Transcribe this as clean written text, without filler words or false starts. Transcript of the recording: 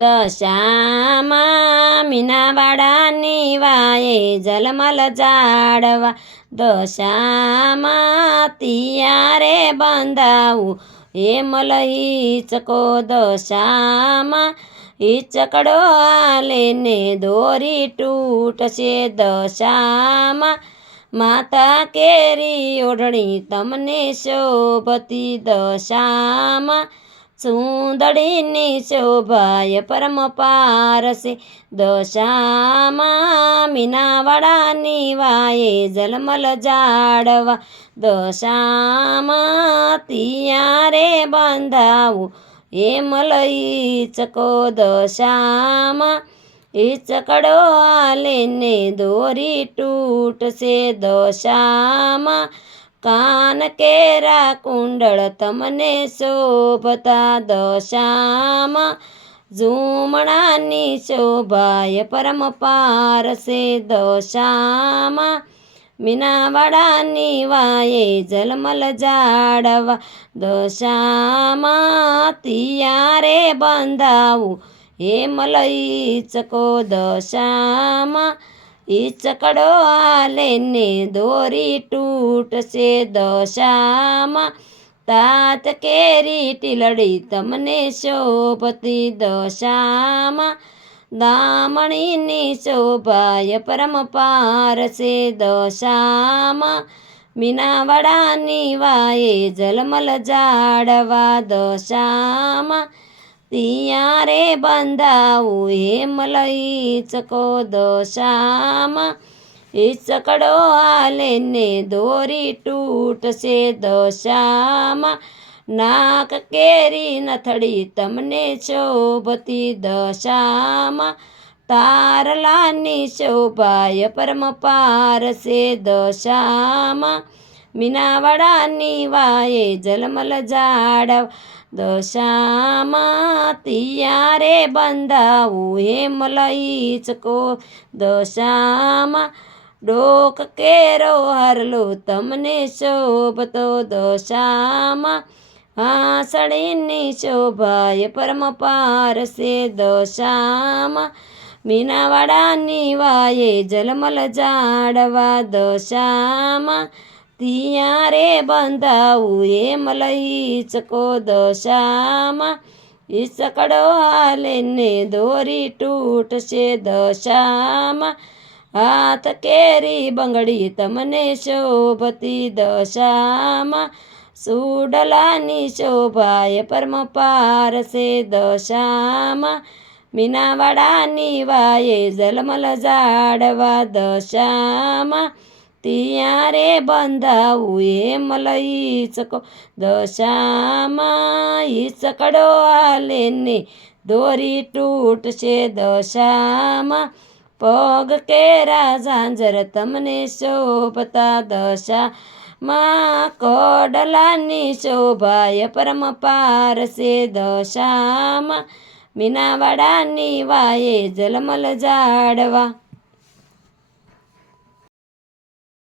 દશામાં મીનાવાડાની વાયે જલમલ જાડવા દશામાં તિયારે બંધાવું હેમલ હિચકો દશામાં હિચકડો આલે ને દોરી તૂટશે દશામાં માતા કેરી ઓઢણી તમને શોભતી દશામાં સુંદડીની શોભાય પરમ પારસે દશામાં મીનાવાડાની વાયે જલમલ જાડવા દશામાં તિયારે બંધાવું હેમલ હિચકો દશામાં હિચકડો આલે ને દોરી તૂટશે દશામાં કાન કેરા કુંડળ તમને શોભતા દશામાં ઝૂમણાની શોભાય પરમ પારસે દશામાં મીનાવાડાની વાયે જલમલ જાડવા દશામાં તિયારે બંધાવું હેમલ હિચકો દશામાં હિચકડો આલે ને દોરી તૂટશે દશામાં તાત કેરી ટીલડી તમને શોભતી દશામાં દામણીની શોભાય પરમ પારસે દશામાં મીનાવાડાની વાયે જલમલ જાડવા દશામાં તિયારે બંધાવું હેમલ હિચકો દશામાં હિચકડો આલે ને દોરી તૂટશે દશામાં નાક કેરી નથડી તમને શોભતી દશામાં તારલાની શોભાય પરમ પારસે દશામાં મીનાવાડાની વાયે જલમલ જાડવા દશામાં તિયારે બંધાવું હેમલ હિચકો દશામાં ડોક કેરો હરલો તમને શોભતો દશામાં હાંસળીની શોભાય પરમ પારસે દશામાં મીનાવાડાની વાયે જલમલ જાડવા દશામાં તિયારે બંધાવું હેમલ હિચકો દશામાં હિચકડો આલે ને દોરી તૂટશે દશામાં હાથ કેરી બંગડી તમને શોભતી દશામાં સુડલાની શોભાય પરમ પારસે દશામાં મીનાવાડાની વાયે જલમલ જાડવા દશામાં તિયારે બંધાવું હેમલ હિચકો દશામાં હિચકડો આલે ને દોરી તૂટશે દશામાં પગ કેરા ઝાંઝર તમને શોભતા દશામાં કોડલાની શોભાય પરમ પારસે દશામાં મીનાવાડાની વાયે જલમલ જાડવા